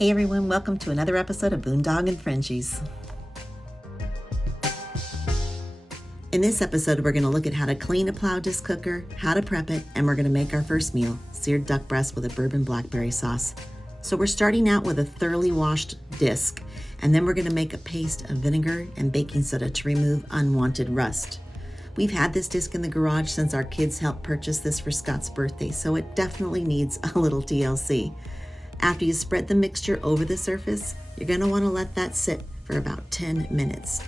Hey everyone, welcome to another episode of Boondog and Frenchies. In this episode, we're going to look at how to clean a Plow disc cooker, how to prep it, and we're going to make our first meal, seared duck breast with a bourbon blackberry sauce. So we're starting out with a thoroughly washed disc, and then we're going to make a paste of vinegar and baking soda to remove unwanted rust. We've had this disc in the garage since our kids helped purchase this for Scott's birthday, so it definitely needs a little TLC. After you spread the mixture over the surface, you're going to want to let that sit for about 10 minutes.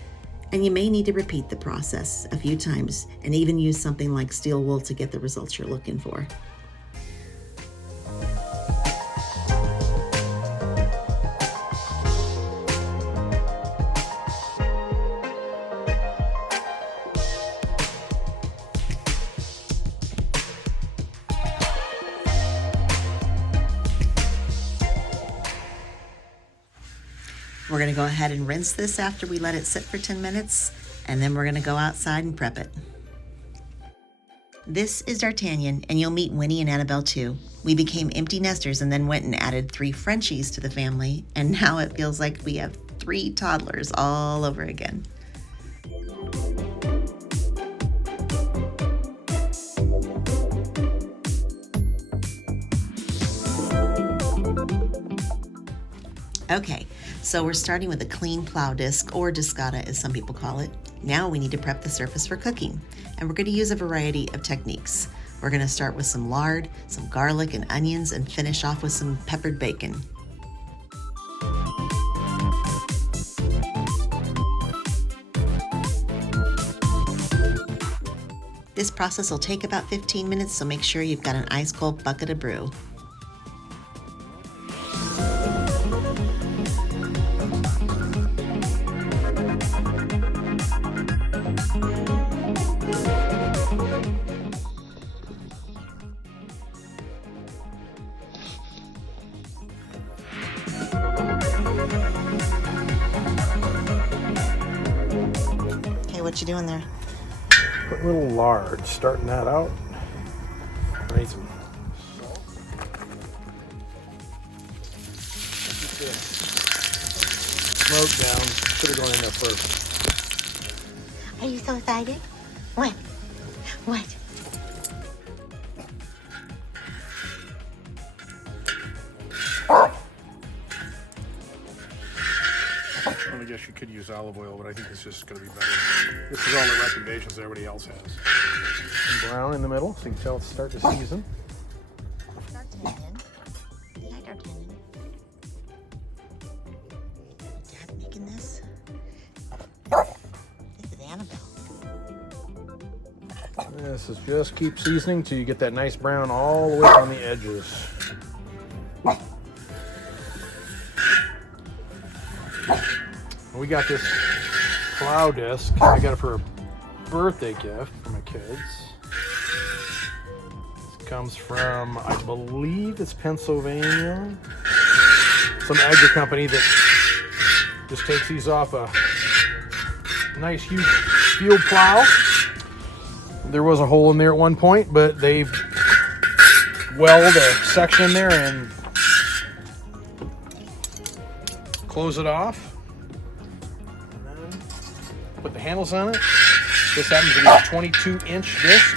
And you may need to repeat the process a few times and even use something like steel wool to get the results you're looking for. We're going to go ahead and rinse this after we let it sit for 10 minutes, and then we're going to go outside and prep it. This is D'Artagnan, and you'll meet Winnie and Annabelle too. We became empty nesters and then went and added 3 Frenchies to the family, and now it feels like we have 3 toddlers all over again. Okay, so we're starting with a clean Plow disc, or Discada as some people call it. Now we need to prep the surface for cooking, and we're going to use a variety of techniques. We're going to start with some lard, some garlic and onions, and finish off with some peppered bacon. This process will take about 15 minutes, so make sure you've got an ice cold bucket of brew. What you doing there? Put a little lard, starting that out. Need some salt. Keep the smoke down. Should have gone in there first. Are you so excited? What? I guess you could use olive oil, but I think it's just going to be better. This is all the recommendations everybody else has. Some brown in the middle, so you can tell it's starting to season. D'Artagnan. Hi, D'Artagnan. Dad making this? This is Annabelle. This is just keep seasoning till you get that nice brown all the way on the edges. We got this Plow disc. I got it for a birthday gift for my kids. This comes from, I believe it's Pennsylvania. Some agri company that just takes these off a nice huge field plow. There was a hole in there at one point, but they've welded a section in there and close it off. Put the handles on it. This happens to be a 22-inch disc.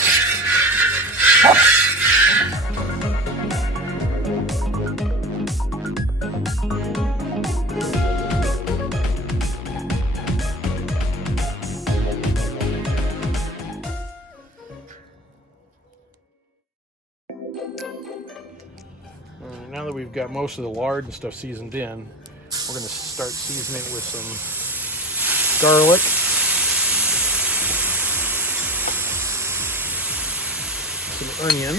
Now that we've got most of the lard and stuff seasoned in, we're going to start seasoning it with some garlic. Some onion.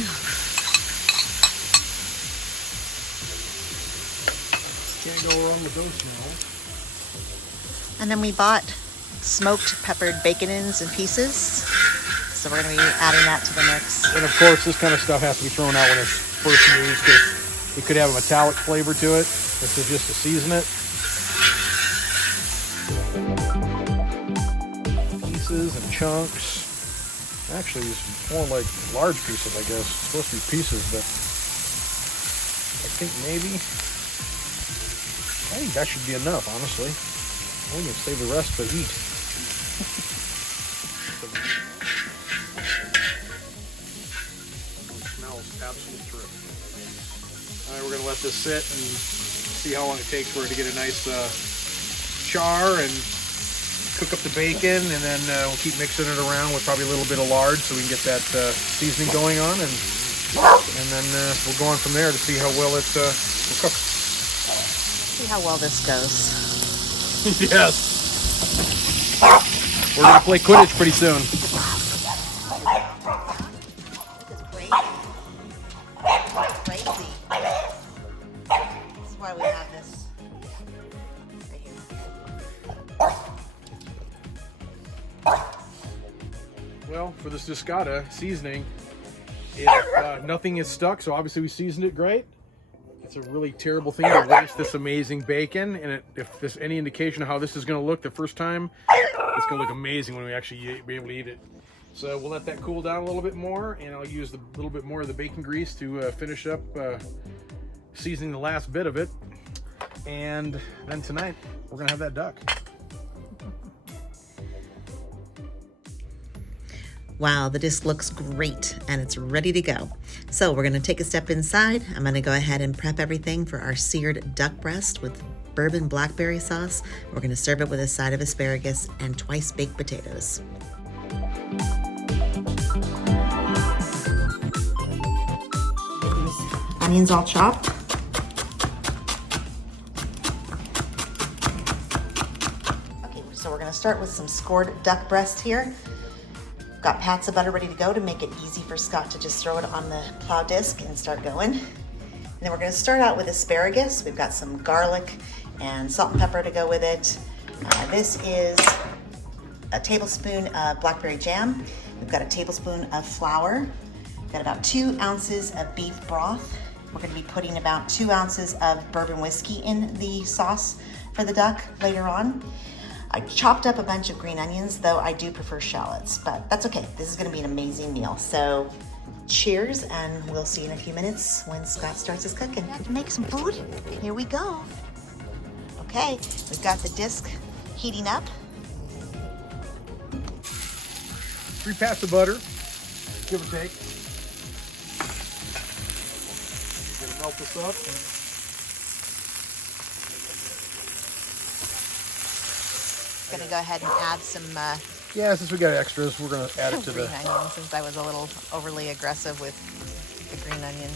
Can't go wrong with those smells. And then we bought smoked peppered bacon ends in pieces. So we're going to be adding that to the mix. And of course, this kind of stuff has to be thrown out when it's first used because it could have a metallic flavor to it. This is just to season it. Pieces and chunks. Actually, it's more like large pieces, I guess. It's supposed to be pieces, but I think maybe I think that should be enough, honestly. I'm going to save the rest to eat. It smells absolutely terrific. All right, we're going to let this sit and see how long it takes for it to get a nice char and cook up the bacon, and then we'll keep mixing it around with probably a little bit of lard so we can get that seasoning going on, and then we'll go on from there to see how well it will cook. See how well this goes. Yes. We're going to play Quidditch pretty soon. Crazy. This is why we have this right here. Well, for this Discada seasoning, nothing is stuck, so obviously we seasoned it great. It's a really terrible thing to waste this amazing bacon, and if there's any indication of how this is going to look the first time, it's going to look amazing when we actually be able to eat it. So we'll let that cool down a little bit more, and I'll use a little bit more of the bacon grease to finish up seasoning the last bit of it. And then tonight, we're going to have that duck. Wow, the disc looks great and it's ready to go. So we're gonna take a step inside. I'm gonna go ahead and prep everything for our seared duck breast with bourbon blackberry sauce. We're gonna serve it with a side of asparagus and twice baked potatoes. Get these onions all chopped. Okay, so we're gonna start with some scored duck breast here. Got pats of butter ready to go to make it easy for Scott to just throw it on the Plow disc and start going. And then we're going to start out with asparagus. We've got some garlic and salt and pepper to go with it. This is a tablespoon of blackberry jam. We've got a tablespoon of flour. We've got about 2 ounces of beef broth. We're going to be putting about 2 ounces of bourbon whiskey in the sauce for the duck later on. I chopped up a bunch of green onions, though I do prefer shallots, but that's okay. This is gonna be an amazing meal. So cheers, and we'll see you in a few minutes when Scott starts his cooking. Have to make some food. Here we go. Okay, we've got the disc heating up. 3 pats of butter, give or take. Gonna melt this up. Gonna go ahead and add some Yeah, since we got extras, we're gonna add it to green the. onion, since I was a little overly aggressive with the green onion.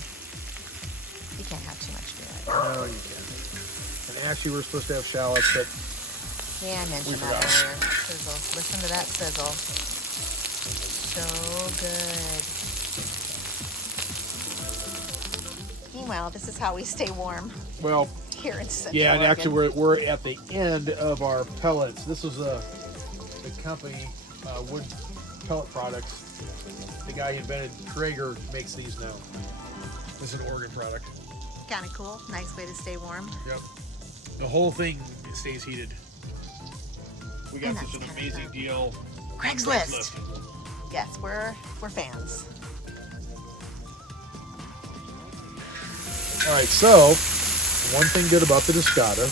You can't have too much green onion. No, you can't. And actually, we're supposed to have shallots, but Yeah, I mentioned that earlier. Sizzle. Listen to that sizzle. So good. Meanwhile, this is how we stay warm well, here in Central yeah, and Oregon. actually, we're at the end of our pellets. This is the company, Wood Pellet Products. The guy who invented Traeger makes these now. This is an Oregon product. Kind of cool. Nice way to stay warm. Yep. The whole thing stays heated. We got And such an that's amazing kinda deal. Craigslist. Yes, we're fans. All right, so one thing good about the Discada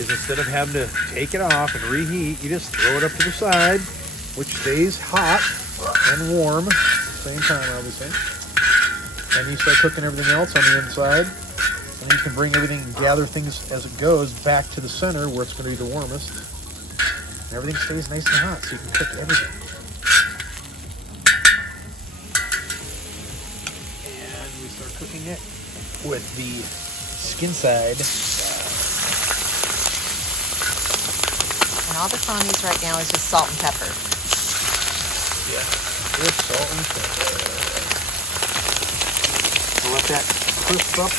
is instead of having to take it off and reheat, you just throw it up to the side, which stays hot and warm at the same time, obviously. And you start cooking everything else on the inside, and then you can bring everything and gather things as it goes back to the center where it's going to be the warmest. And everything stays nice and hot, so you can cook everything. And we start cooking it with the skin side. And all that's on these right now is just salt and pepper. Yeah, just salt and pepper. We'll let that crisp up.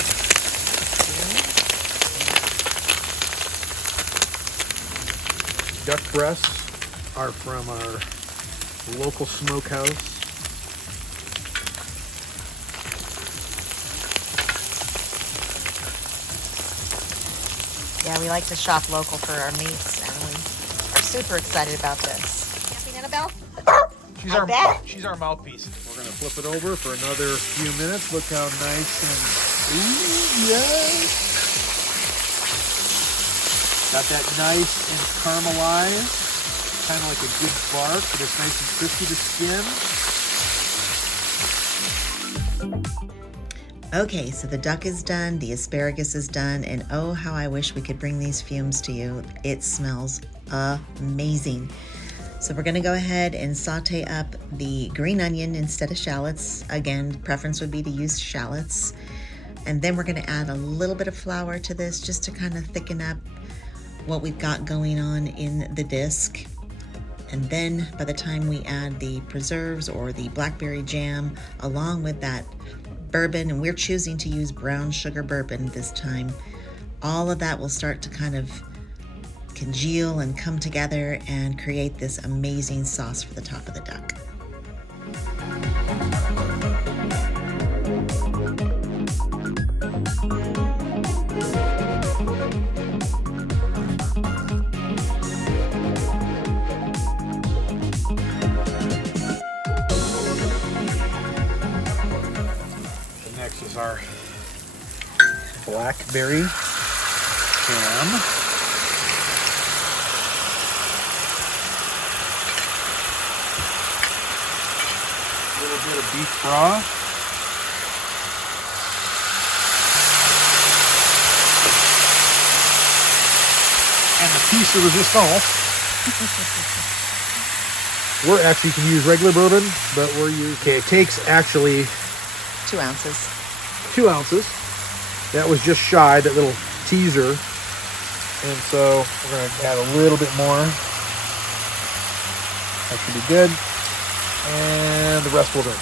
Duck breasts are from our local smokehouse. Yeah, we like to shop local for our meats, and we are super excited about this. Camping, Annabelle? She's our mouthpiece. We're gonna flip it over for another few minutes. Look how nice and ooh, yes. Got that nice and caramelized, kind of like a good bark, but it's nice and crispy to skin. Okay, so the duck is done, the asparagus is done, and oh, how I wish we could bring these fumes to you. It smells amazing. So we're gonna go ahead and saute up the green onion instead of shallots. Again, preference would be to use shallots. And then we're gonna add a little bit of flour to this just to kind of thicken up what we've got going on in the disc. And then by the time we add the preserves or the blackberry jam along with that bourbon, and we're choosing to use brown sugar bourbon this time, all of that will start to kind of congeal and come together and create this amazing sauce for the top of the duck. Next is our blackberry jam. A little bit of beef broth. And the piece de resistance. We're actually can use regular bourbon, but we're using, okay, it takes actually 2 ounces. 2 ounces. That was just shy, that little teaser. And so we're going to add a little bit more. That should be good. And the rest we'll drink.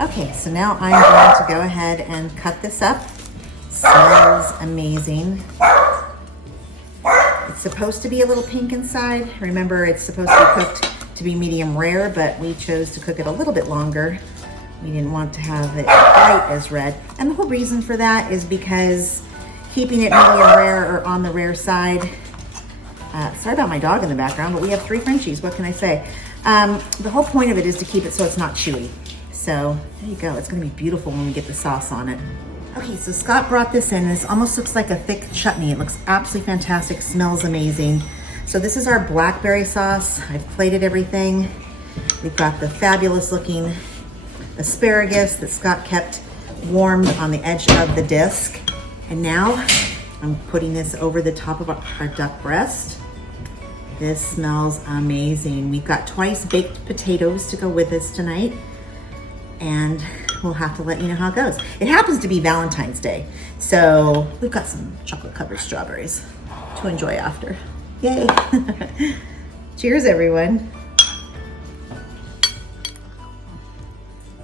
Okay, so now I'm going to go ahead and cut this up. Smells amazing. It's supposed to be a little pink inside. Remember, it's supposed to be cooked to be medium rare, but we chose to cook it a little bit longer. We didn't want to have it quite as red. And the whole reason for that is because keeping it medium rare or on the rare side, sorry about my dog in the background, but we have 3 Frenchies, what can I say? The whole point of it is to keep it so it's not chewy. So there you go, it's gonna be beautiful when we get the sauce on it. Okay, so Scott brought this in. This almost looks like a thick chutney. It looks absolutely fantastic, smells amazing. So this is our blackberry sauce. I've plated everything. We've got the fabulous looking asparagus that Scott kept warmed on the edge of the disc. And now I'm putting this over the top of our duck breast. This smells amazing. We've got twice baked potatoes to go with this tonight, and we'll have to let you know how it goes. It happens to be Valentine's Day, so we've got some chocolate covered strawberries to enjoy after. Yay. Cheers, everyone.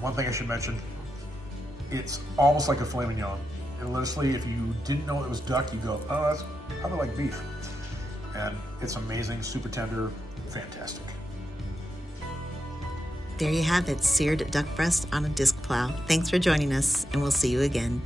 One thing I should mention, it's almost like a filet mignon. And honestly, if you didn't know it was duck, you go, oh, that's probably like beef. And it's amazing, super tender, fantastic. There you have it, seared duck breast on a disc plow. Thanks for joining us, and we'll see you again.